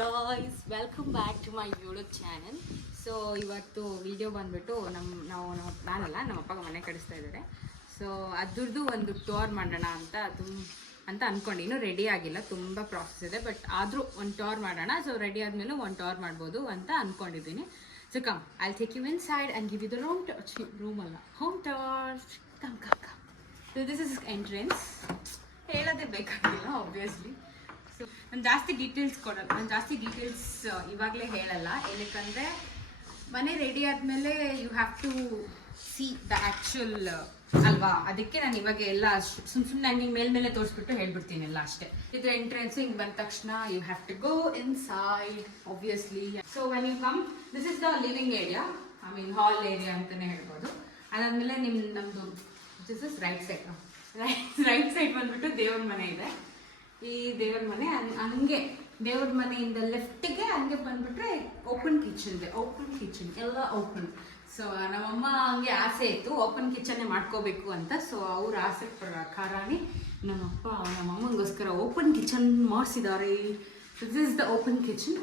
Guys, welcome back to my YouTube channel. So ಇವತ್ತು video ಬಂದುಬಿಟ್ಟು ನಮ್ಮ ನಮ್ಮ ಅಪ್ಪಗೆ ಮನೆ ಕಳಿಸ್ತಾ ಇದ್ದಾರೆ. ಸೊ ಅದ್ರದ್ದು ಒಂದು ಟೂರ್ ಮಾಡೋಣ ಅಂತ ಅಂದ್ಕೊಂಡು, ಇನ್ನೂ ರೆಡಿ ಆಗಿಲ್ಲ, ತುಂಬ ಪ್ರಾಸೆಸ್ ಇದೆ. ಬಟ್ ಆದರೂ ಒಂದು ಟೂರ್ ಮಾಡೋಣ. ಸೊ ರೆಡಿ ಆದಮೇಲೆ ಒಂದು ಟೂರ್ ಮಾಡ್ಬೋದು ಅಂತ ಅಂದ್ಕೊಂಡಿದ್ದೀನಿ. So come, I take you inside and give you the room ಅಲ್ಲ, home tour. Come. So this is entrance. ಹೇಳೋದೇ ಬೇಕಾಗಿಲ್ಲ ಆಬ್ವಿಯಸ್ಲಿ. ಸೊ ನಾನು ಜಾಸ್ತಿ ಡೀಟೇಲ್ಸ್ ಕೊಡಲ್ಲ, ಇವಾಗಲೇ ಹೇಳಲ್ಲ. ಏನಕ್ಕಂದರೆ ಮನೆ ರೆಡಿ ಆದಮೇಲೆ you have to see the actual ಅಲ್ವಾ. ಅದಕ್ಕೆ ನಾನು ಇವಾಗ ಎಲ್ಲ ಸುಮ್ಮನೆ ಹಂಗೆ ಮೇಲೆ ತೋರಿಸ್ಬಿಟ್ಟು ಹೇಳ್ಬಿಡ್ತೀನಿ ಎಲ್ಲ ಅಷ್ಟೇ. ಇದು ಎಂಟ್ರೆನ್ಸ್. ಹಿಂಗೆ ಬಂದ ತಕ್ಷಣ you have to go inside obviously. So when you come, this is the living area, I mean hall area ಅಂತಲೇ ಹೇಳ್ಬೋದು. ಅದಾದಮೇಲೆ ನಮ್ಮದು ದಿಸ್ ಇಸ್ ರೈಟ್ ಸೈಡ್ ಬಂದ್ಬಿಟ್ಟು ದೇವ್ರ ಮನೆ ಇದೆ. ಈ ದೇವ್ರ ಮನೆ ಹಂಗೆ ದೇವ್ರ ಮನೆಯಿಂದ ಲೆಫ್ಟಿಗೆ ಹಂಗೆ ಬಂದ್ಬಿಟ್ರೆ ಓಪನ್ ಕಿಚನ್ ಎಲ್ಲ ಓಪನ್. ಸೊ ನಮ್ಮಮ್ಮ ಹಂಗೆ ಆಸೆ ಇತ್ತು ಓಪನ್ ಕಿಚನ್ನೇ ಮಾಡ್ಕೋಬೇಕು ಅಂತ. ಸೊ ಅವ್ರ ಆಸೆ ಪ್ರಕಾರನೇ ನಮ್ಮಮ್ಮಂಗೋಸ್ಕರ ಓಪನ್ ಕಿಚನ್ ಮಾಡಿಸಿದ್ದಾರೆ. This is the open kitchen.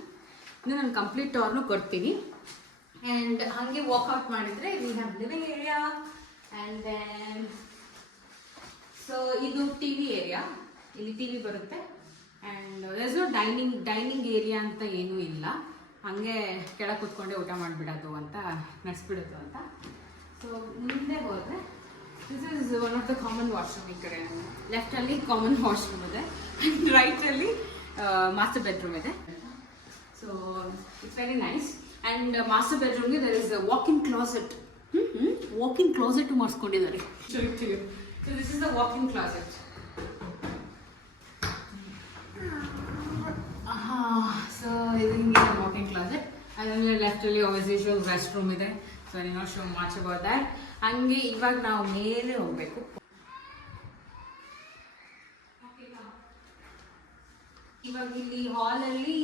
ಇನ್ನು ನಾನು ಕಂಪ್ಲೀಟ್ ಟೂರ್ನು ಕೊಡ್ತೀನಿ. ಆ್ಯಂಡ್ ಹಾಗೆ ವಾಕ್ಔಟ್ ಮಾಡಿದರೆ we have living area. And then so ಇದು ಟಿ ವಿ ಏರಿಯಾ. ಇಲ್ಲಿ ಟಿ ವಿ ಬರುತ್ತೆ. And there's no dining area ಅಂತ ಏನೂ ಇಲ್ಲ. ಹಾಗೆ ಕೆಳಗೆ ಕೂತ್ಕೊಂಡೆ ಊಟ ಮಾಡಿಬಿಡೋದು ಅಂತ, ನಡೆಸ್ಬಿಡೋದು ಅಂತ. ಸೊ ಮುಂದೆ ಹೋದರೆ this is one of the common washroom. ಈ ಕಡೆ ಲೆಫ್ಟಲ್ಲಿ ಕಾಮನ್ ವಾಶ್ರೂಮ್ ಇದೆ ಆ್ಯಂಡ್ ರೈಟಲ್ಲಿ ಮಾಸ್ಟರ್ ಬೆಡ್ರೂಮ್ ಇದೆ. So it's very nice. And master ಬೆಡ್ರೂಮ್ಗೆ ದರ್ ಇಸ್ ವಾಕಿಂಗ್ ಕ್ಲಾಸೆಟ್ ಮಾಡಿಸ್ಕೊಂಡಿದ್ದಾರೆ. So this is the walking closet. So ಇದು ಹಿಂಗೆ ವಾಕಿಂಗ್ ಕ್ಲಾಸೆಟ್. ಅದಾದಮೇಲೆ ಲೆಫ್ಟಲ್ಲಿ ಆಸ್ ಯೂಶುವಲ್ ರೆಸ್ಟ್ ರೂಮ್ ಇದೆ. So I not show much about that. ಹಂಗೆ ಇವಾಗ ನಾವು ಮೇಲೆ ಹೋಗಬೇಕು. ಇವಾಗ ಇಲ್ಲಿ ಹಾಲಲ್ಲಿ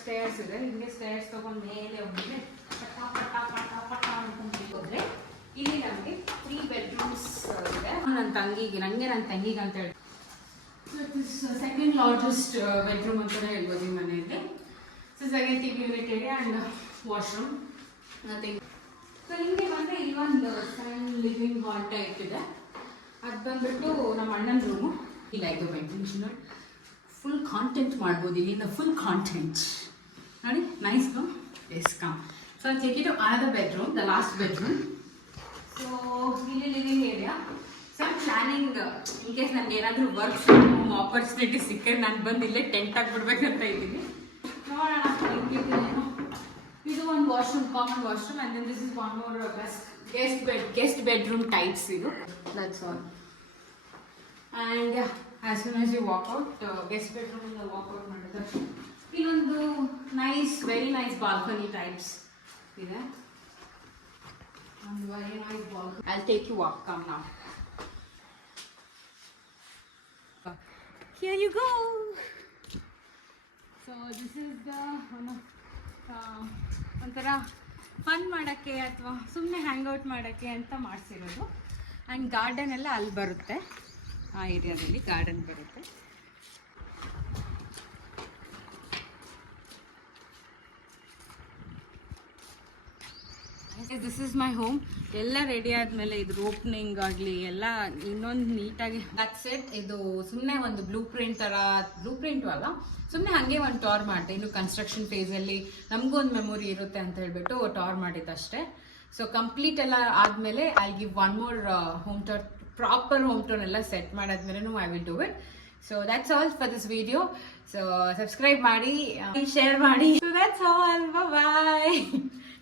ಸ್ಟೇರ್ಸ್ ಇದೆ. ಹಿಂಗೆ ಸ್ಟೇರ್ಸ್ ತೊಗೊಂಡು ಮೇಲೆ ಹೋಗಿದ್ರೆ ಹೋದರೆ ಇಲ್ಲಿ ನಮಗೆ 3 ಬೆಡ್ರೂಮ್ಸ್ ಇದೆ. ನನ್ನ ತಂಗಿಗೆ ಅಂತ ಹೇಳಿ ಸೆಕೆಂಡ್ ಲಾರ್ಜೆಸ್ಟ್ ಬೆಡ್ರೂಮ್ ಅಂತಲೇ ಹೇಳ್ಬೋದು ಈ ಮನೆಯಲ್ಲಿ. So second TV unit area and washroom, nothing. So ಹಿಂಗೆ ಬಂದರೆ ಇಲ್ಲಿ ಒಂದು ಸಣ್ಣ ಲಿವಿಂಗ್ ಹಾಲ್ ಟೈಪ್ ಇದೆ. ಅದು ಬಂದ್ಬಿಟ್ಟು ನಮ್ಮ ಅಣ್ಣನ ರೂಮು. ಇಲ್ಲ, ಇದು ವೆಂಟಿಲೇಷನ್ ನೋಡಿ, ಫುಲ್ ಕಾಂಟೆಂಟ್ ಮಾಡ್ಬೋದು ಇಲ್ಲಿಂದ. ಫುಲ್ ಕಾಂಟೆಂಟ್ ನೋಡಿ, nice no? Yes come. So check it another bedroom, the last bedroom. So ಇಲ್ಲಿ living area. Some planning in case ನನಗೆ ಏನಾದರೂ ವರ್ಕ್ ಫ್ರಮ್ ಹೋಮ್ ಆಪರ್ಚುನಿಟಿ ಸಿಕ್ಕರೆ ನಾನು ಬಂದು ಇಲ್ಲೇ ಟೆಂಟ್ ಆಗಿಬಿಡ್ಬೇಕಂತ ಇದ್ದೀನಿ. ನೋಡೋಣ. ಇದು ಒಂದು washroom, common washroom. And then this is one more guest bedroom types. ಇದು that's all. And as soon as you walk out, guest ಬೆಡ್ರೂಮಿಂದ ವಾಕ್ಔಟ್ ಮಾಡಿದ್ರೆ ಇನ್ನೊಂದು ವೆರಿ ನೈಸ್ ಬಾಲ್ಕನಿ ಟೈಪ್ಸ್ ಇದೆ. ಒಂದು very nice balcony. I will take you walk. Come now. Here you go. So this is the ಒಂಥರ fun ಮಾಡೋಕ್ಕೆ ಅಥವಾ ಸುಮ್ಮನೆ hangout ಮಾಡೋಕ್ಕೆ ಅಂತ ಮಾಡಿಸಿರೋದು. ಆ್ಯಂಡ್ ಗಾರ್ಡನ್ ಎಲ್ಲ ಅಲ್ಲಿ ಬರುತ್ತೆ, ಆ ಏರಿಯಾದಲ್ಲಿ ಗಾರ್ಡನ್ ಬರುತ್ತೆ. This is my home. ಎಲ್ಲ ರೆಡಿ ಆದಮೇಲೆ ಇದ್ರ ಓಪನಿಂಗ್ ಆಗಲಿ ಎಲ್ಲ ಇನ್ನೊಂದು ನೀಟಾಗಿ ದಟ್ಸ್ ಇಟ್. ಇದು ಸುಮ್ಮನೆ ಒಂದು ಬ್ಲೂ ಪ್ರಿಂಟು ಅಲ್ಲ, ಸುಮ್ಮನೆ ಹಾಗೆ ಒಂದು ಟೂರ್ ಮಾಡಿದೆ. ಇನ್ನು ಕನ್ಸ್ಟ್ರಕ್ಷನ್ ಫೇಸಲ್ಲಿ ನಮಗೂ ಒಂದು ಮೆಮೊರಿ ಇರುತ್ತೆ ಅಂತ ಹೇಳ್ಬಿಟ್ಟು ಟೂರ್ ಮಾಡಿದ್ದಷ್ಟೇ. ಸೊ ಕಂಪ್ಲೀಟ್ ಎಲ್ಲ ಆದಮೇಲೆ I give one more home tour, proper home tour ಎಲ್ಲ ಸೆಟ್ ಮಾಡಾದ್ಮೇಲೆ I will do it. So that's all for this video. So subscribe ಮಾಡಿ, share ಮಾಡಿ. So that's all. Bye bye.